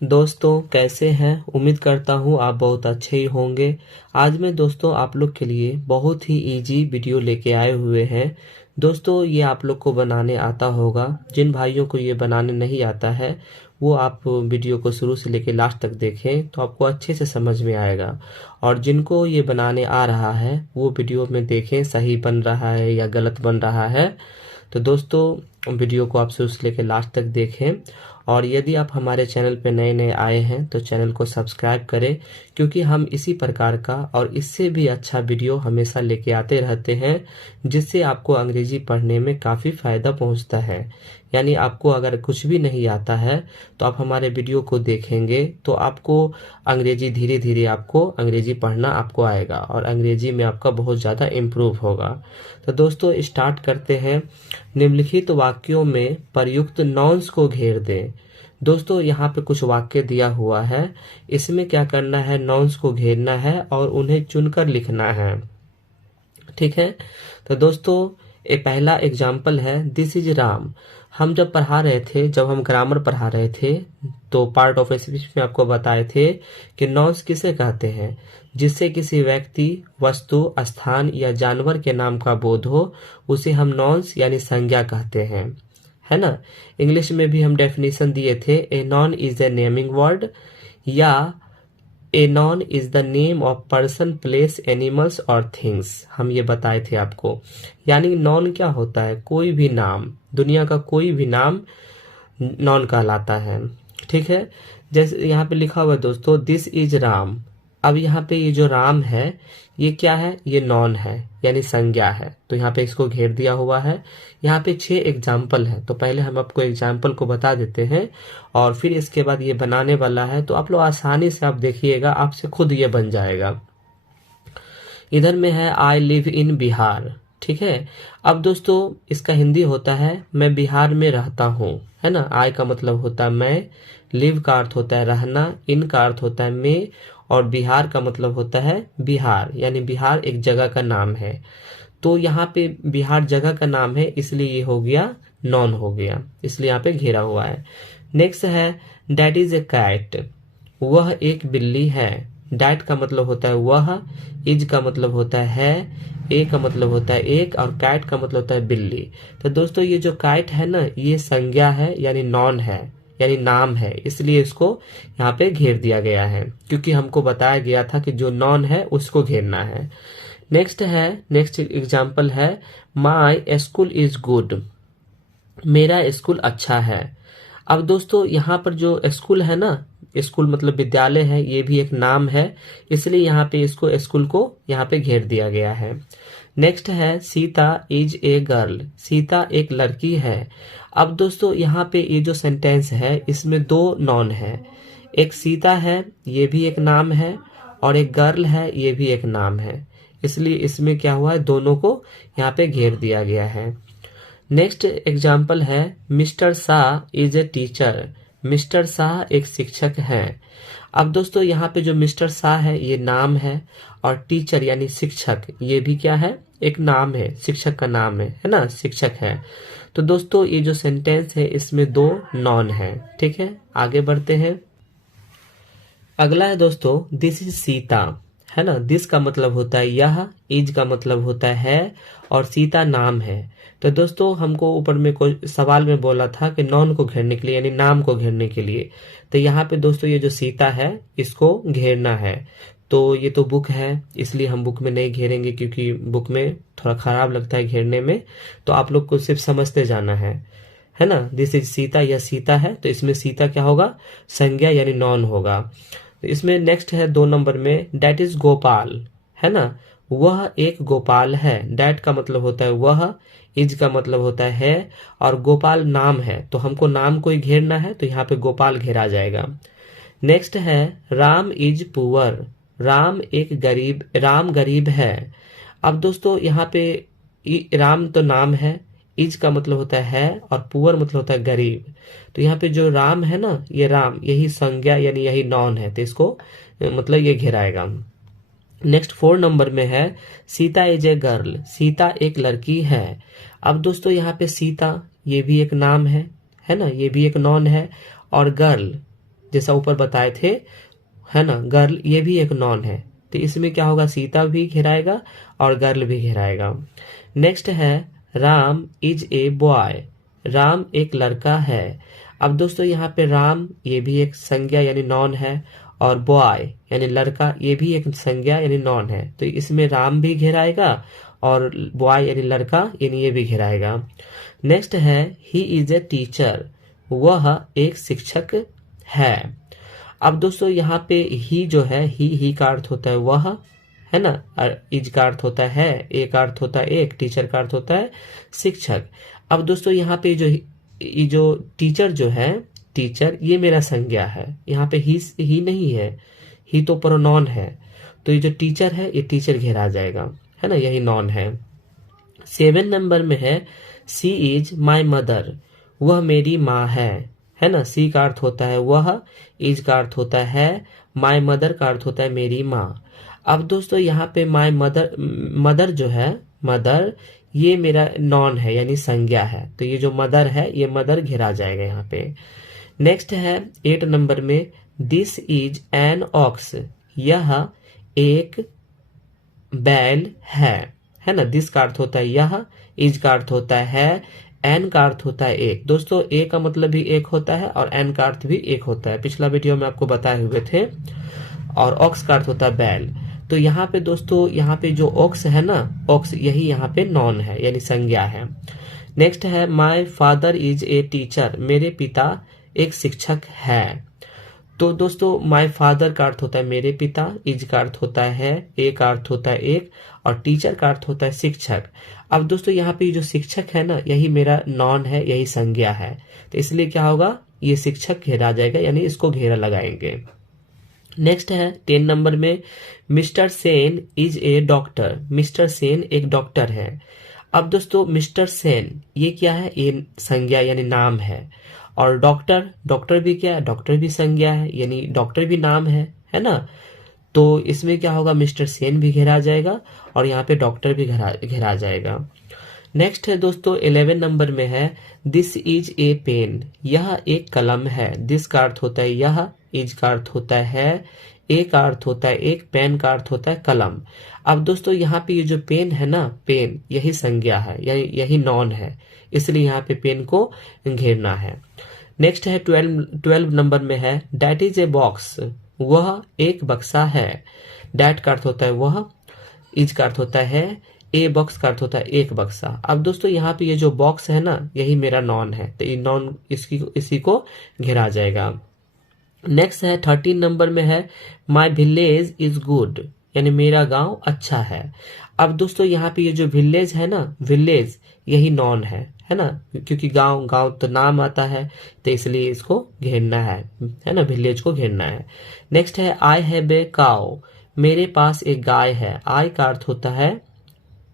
दोस्तों कैसे हैं। उम्मीद करता हूँ आप बहुत अच्छे ही होंगे। आज मैं दोस्तों आप लोग के लिए बहुत ही इजी वीडियो लेके आए हुए हैं। दोस्तों ये आप लोग को बनाने आता होगा। जिन भाइयों को ये बनाने नहीं आता है वो आप वीडियो को शुरू से लेके लास्ट तक देखें तो आपको अच्छे से समझ में आएगा। और जिनको ये बनाने आ रहा है वो वीडियो में देखें सही बन रहा है या गलत बन रहा है। तो दोस्तों वीडियो को आप शुरू से लेकर लास्ट तक देखें। और यदि आप हमारे चैनल पर नए नए आए हैं तो चैनल को सब्सक्राइब करें, क्योंकि हम इसी प्रकार का और इससे भी अच्छा वीडियो हमेशा लेके आते रहते हैं, जिससे आपको अंग्रेजी पढ़ने में काफ़ी फ़ायदा पहुंचता है। यानी आपको अगर कुछ भी नहीं आता है तो आप हमारे वीडियो को देखेंगे तो आपको अंग्रेजी धीरे धीरे आपको अंग्रेजी पढ़ना आपको आएगा और अंग्रेजी में आपका बहुत ज़्यादा इम्प्रूव होगा। तो दोस्तों स्टार्ट करते हैं। निम्नलिखित वाक्यों में प्रयुक्त नॉन्स को घेर दें। दोस्तों यहाँ पे कुछ वाक्य दिया हुआ है, इसमें क्या करना है, नॉन्स को घेरना है और उन्हें चुनकर लिखना है। ठीक है। तो दोस्तों ये पहला एग्जाम्पल है, दिस इज राम। हम जब पढ़ा रहे थे, जब हम ग्रामर पढ़ा रहे थे तो पार्ट ऑफ स्पीच में आपको बताए थे कि नॉन्स किसे कहते हैं, जिससे किसी व्यक्ति, वस्तु, स्थान या जानवर के नाम का बोध हो उसे हम नॉन्स यानी संज्ञा कहते हैं, है ना। इंग्लिश में भी हम डेफिनेशन दिए थे, a noun is a naming word या a noun is the name of person, place, animals और थिंग्स। हम ये बताए थे आपको। यानी नॉन क्या होता है, कोई भी नाम, दुनिया का कोई भी नाम नॉन कहलाता है। ठीक है। जैसे यहाँ पे लिखा हुआ है दोस्तों, दिस इज राम। अब यहाँ पे ये जो राम है ये क्या है, ये नॉन है यानी संज्ञा है। तो यहाँ पे इसको घेर दिया हुआ है। यहाँ पे 6 एग्जाम्पल है, तो पहले हम आपको एग्जाम्पल को बता देते हैं और फिर इसके बाद ये बनाने वाला है। तो आप लोग आसानी से आप देखिएगा, आपसे खुद ये बन जाएगा। इधर में है आई लिव इन बिहार। ठीक है। अब दोस्तों इसका हिंदी होता है मैं बिहार में रहता हूँ, है ना। आई का मतलब होता है मैं, लिव का अर्थ होता है रहना, इन का अर्थ होता है मैं और बिहार का मतलब होता है बिहार, यानी बिहार एक जगह का नाम है। तो यहाँ पे बिहार जगह का नाम है, इसलिए ये हो गया नॉन हो गया, इसलिए यहाँ पे घेरा हुआ है। नेक्स्ट है डैट इज ए कैट। वह एक बिल्ली है। डैट का मतलब होता है वह, इज का मतलब होता है, ए का मतलब होता है एक और कैट का मतलब होता है बिल्ली। तो दोस्तों ये जो कैट है ना, ये संज्ञा है यानी नॉन है यानी नाम है, इसलिए इसको यहाँ पे घेर दिया गया है, क्योंकि हमको बताया गया था कि जो नॉन है उसको घेरना है। नेक्स्ट एग्जाम्पल है माई स्कूल इज गुड। मेरा स्कूल अच्छा है। अब दोस्तों यहाँ पर जो स्कूल है ना, स्कूल मतलब विद्यालय है, ये भी एक नाम है, इसलिए यहाँ पे इसको स्कूल को यहाँ पे घेर दिया गया है। नेक्स्ट है Sita is a girl. Sita एक लड़की है। अब दोस्तों यहाँ पे ये जो सेंटेंस है इसमें 2 नॉन है, एक सीता है ये भी एक नाम है और एक गर्ल है ये भी एक नाम है, इसलिए इसमें क्या हुआ है, दोनों को यहाँ पे घेर दिया गया है। नेक्स्ट एग्जाम्पल है mister Shah is a teacher. Mister Shah एक शिक्षक हैं। अब दोस्तों यहाँ पे जो मिस्टर शाह है ये नाम है और टीचर यानी शिक्षक ये भी क्या है, एक नाम है, शिक्षक का नाम है ना, शिक्षक है। तो दोस्तों ये जो सेंटेंस है इसमें 2 नॉन है। ठीक है, आगे बढ़ते हैं। अगला है दोस्तों दिस इज सीता, है ना। दिस का मतलब होता है यह, इज का मतलब होता है और सीता नाम है। तो दोस्तों हमको ऊपर में कोई सवाल में बोला था कि नॉन को घेरने के लिए यानी नाम को घेरने के लिए, तो यहाँ पे दोस्तों ये जो सीता है इसको घेरना है। तो ये तो बुक है इसलिए हम बुक में नहीं घेरेंगे, क्योंकि बुक में थोड़ा खराब लगता है घेरने में। तो आप लोग को सिर्फ समझते जाना है ना। दिस इज सीता, यह सीता है, तो इसमें सीता क्या होगा, संज्ञा यानी नॉन होगा। तो इसमें नेक्स्ट है 2 नंबर में डैट इज गोपाल, है ना। वह एक गोपाल है। डैट का मतलब होता है वह, इज का मतलब होता है और गोपाल नाम है, तो हमको नाम को ही घेरना है, तो यहाँ पे गोपाल घेरा जाएगा। नेक्स्ट है राम इज पुअर। राम गरीब है। अब दोस्तों यहाँ पे राम तो नाम है, इज का मतलब होता है और पुअर मतलब होता है गरीब। तो यहाँ पे जो राम है ना, ये राम यही संज्ञा यानी यही नॉन है, तो इसको मतलब ये घेराएगा। नेक्स्ट 4 नंबर में है Sita is a girl. Sita एक लड़की है। अब दोस्तों यहाँ पे सीता ये भी एक नाम है ना, ये भी एक नॉन है और गर्ल जैसा ऊपर बताए थे, है ना। गर्ल ये भी एक नॉन है, तो इसमें क्या होगा, सीता भी घेराएगा और गर्ल भी घेराएगा। नेक्स्ट है Ram is a boy, Ram एक लड़का है। अब दोस्तों यहाँ पे राम ये भी एक संज्ञा यानी नॉन है, और बॉय यानी लड़का ये भी एक संज्ञा यानी नॉन है, तो इसमें राम भी घेराएगा और बॉय यानी लड़का यानी ये भी घेराएगा। नेक्स्ट है ही इज ए टीचर, वह एक शिक्षक है। अब दोस्तों यहाँ पे ही जो है, ही का अर्थ होता है वह, है ना, और इज का अर्थ होता है, ए का अर्थ होता है एक, टीचर का अर्थ होता है शिक्षक। अब दोस्तों यहाँ पे ये जो टीचर जो है, टीचर ये मेरा संज्ञा है, यहाँ पे ही नहीं है, ही तो प्रोनाउन है, तो ये जो टीचर है ये टीचर घेरा जाएगा, है ना, यही नॉन है। 7 नंबर में है सी इज माई मदर, वह मेरी माँ है ना। सी का अर्थ होता है वह, इज का अर्थ होता है माई मदर का अर्थ होता है मेरी माँ। अब दोस्तों यहाँ पे माई मदर जो है, मदर ये मेरा नॉन है यानी संज्ञा है, तो ये जो मदर है ये मदर घेरा जाएगा यहाँ पे। नेक्स्ट है 8 नंबर में दिस इज एन ऑक्स, यह एक बैल है ना। दिस का अर्थ होता है यह, इज का अर्थ होता है, एन का अर्थ होता है एक। दोस्तों ए का मतलब भी एक होता है और एन का अर्थ भी एक होता है, पिछला वीडियो में आपको बताए हुए थे। और ऑक्स का अर्थ होता है बैल। तो यहाँ पे दोस्तों, यहाँ पे जो ऑक्स है ना, ऑक्स यही यहाँ पे नॉन है यानी संज्ञा है। नेक्स्ट है my father is a teacher, मेरे पिता एक शिक्षक है। तो दोस्तों माय फादर का अर्थ होता है मेरे पिता, इज का अर्थ होता है, ए का अर्थ होता है एक, और टीचर का अर्थ होता है शिक्षक। अब दोस्तों यहाँ पे जो शिक्षक है ना, यही मेरा नॉन है, यही संज्ञा है, तो इसलिए क्या होगा, ये शिक्षक घेरा जाएगा यानी इसको घेरा लगाएंगे। नेक्स्ट है 10 नंबर में mister Sen is a doctor, mister Sen एक डॉक्टर है। अब दोस्तों मिस्टर सेन ये क्या है, ये संज्ञा यानी नाम है, और डॉक्टर भी क्या है, डॉक्टर भी संज्ञा है यानी डॉक्टर भी नाम है ना। तो इसमें क्या होगा, मिस्टर सेन भी घेरा जाएगा और यहाँ पे डॉक्टर भी घेरा जाएगा। नेक्स्ट है दोस्तों 11 नंबर में है दिस इज ए पेन, यह एक कलम है। दिस का अर्थ होता है यह, इज का अर्थ होता है, ए का अर्थ होता है एक, पेन का अर्थ होता है कलम। अब दोस्तों यहाँ पे ये जो पेन है ना, पेन यही संज्ञा है यानी यही नॉन है, इसलिए यहाँ पे पेन को घेरना है। नेक्स्ट है 12 नंबर में है डैट इज ए बॉक्स, वह एक बक्सा है। डैट का अर्थ होता है वह, इज का अर्थ होता है, ए बॉक्स का अर्थ होता है एक बक्सा। अब दोस्तों यहाँ पे ये जो बॉक्स है ना, यही मेरा नॉन है, तो ये नॉन इसी को घेरा जाएगा। नेक्स्ट है 13 नंबर में है माई विलेज इज गुड, यानी मेरा गांव अच्छा है। अब दोस्तों यहाँ पे ये जो विलेज है ना, विलेज यही नॉन है ना, क्योंकि गांव तो नाम आता है, तो इसलिए इसको घेरना है ना, विलेज को घेरना है। नेक्स्ट है आई हैव ए काउ, मेरे पास एक गाय है। आई का अर्थ होता है,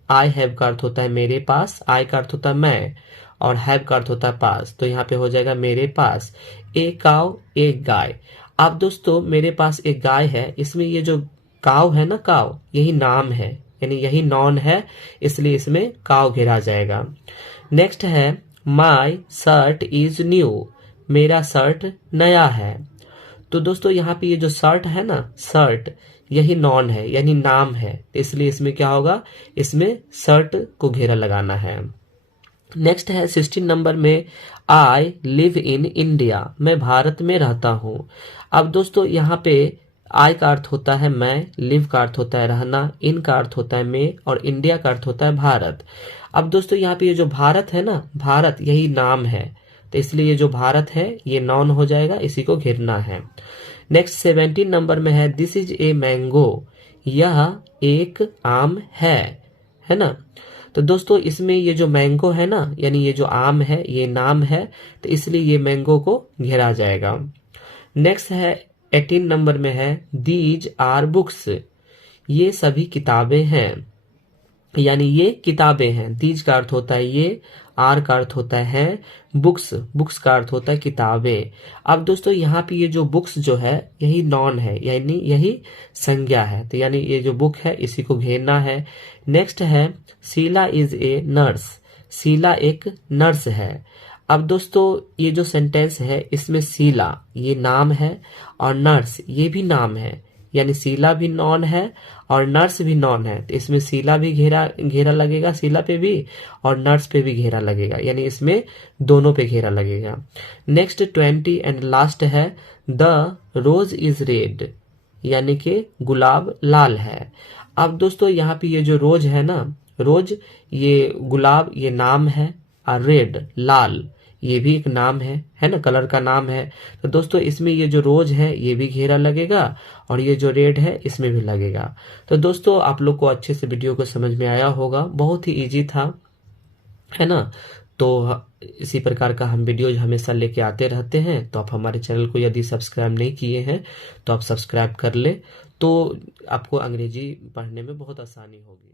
आई हैव का अर्थ होता है मेरे पास, आई का अर्थ होता है मैं, और हैव का अर्थ होता है पास, तो यहाँ पे हो जाएगा मेरे पास। एक काव एक गाय। अब दोस्तों मेरे पास एक गाय है, इसमें ये जो काव है ना, काव यही नाम है यानी यही नॉन है, इसलिए इसमें काव घेरा जाएगा। नेक्स्ट है माई शर्ट इज न्यू, मेरा शर्ट नया है। तो दोस्तों यहाँ पे ये जो शर्ट है ना, शर्ट यही नॉन है यानी नाम है, इसलिए इसमें क्या होगा, इसमें शर्ट को घेरा लगाना है। नेक्स्ट है 16 नंबर में आई लिव इन इंडिया, मैं भारत में रहता हूँ। अब दोस्तों यहाँ पे आई का अर्थ होता है मैं, लिव का अर्थ होता है रहना, इन का अर्थ होता है में, और इंडिया का अर्थ होता है भारत। अब दोस्तों यहाँ पे ये जो भारत है ना, भारत यही नाम है, तो इसलिए ये जो भारत है ये नॉन हो जाएगा, इसी को घेरना है। नेक्स्ट 17 नंबर में है दिस इज ए मैंगो, यह एक आम है ना। तो दोस्तों इसमें ये जो मैंगो है ना, यानी ये जो आम है ये नाम है, तो इसलिए ये मैंगो को घेरा जाएगा। नेक्स्ट है 18 नंबर में है दीज आर बुक्स, ये सभी किताबें हैं, यानी ये किताबें हैं। दीज का अर्थ होता है ये, आर का अर्थ होता है बुक्स का अर्थ होता है किताबें। अब दोस्तों यहाँ पे ये जो बुक्स जो है यही नॉन है यानी यही संज्ञा है, तो यानी ये जो बुक है इसी को घेरना है। नेक्स्ट है Sheela is a nurse, Sheela एक नर्स है। अब दोस्तों ये जो सेंटेंस है इसमें शीला ये नाम है और नर्स ये भी नाम है, यानी शीला भी नॉन है और नर्स भी नॉन है, तो इसमें शीला भी घेरा घेरा लगेगा शीला पे भी और नर्स पे भी घेरा लगेगा, यानी इसमें दोनों पे घेरा लगेगा। नेक्स्ट 20 एंड लास्ट है द रोज इज रेड, यानी कि गुलाब लाल है। अब दोस्तों यहाँ पे ये जो रोज है ना, रोज ये गुलाब ये नाम है और रेड लाल ये भी एक नाम है ना, कलर का नाम है। तो दोस्तों इसमें ये जो रोज है ये भी घेरा लगेगा और ये जो रेड है इसमें भी लगेगा। तो दोस्तों आप लोग को अच्छे से वीडियो को समझ में आया होगा, बहुत ही इजी था, है ना। तो इसी प्रकार का हम वीडियोज हमेशा लेके आते रहते हैं, तो आप हमारे चैनल को यदि सब्सक्राइब नहीं किए हैं तो आप सब्सक्राइब कर ले, तो आपको अंग्रेजी पढ़ने में बहुत आसानी होगी।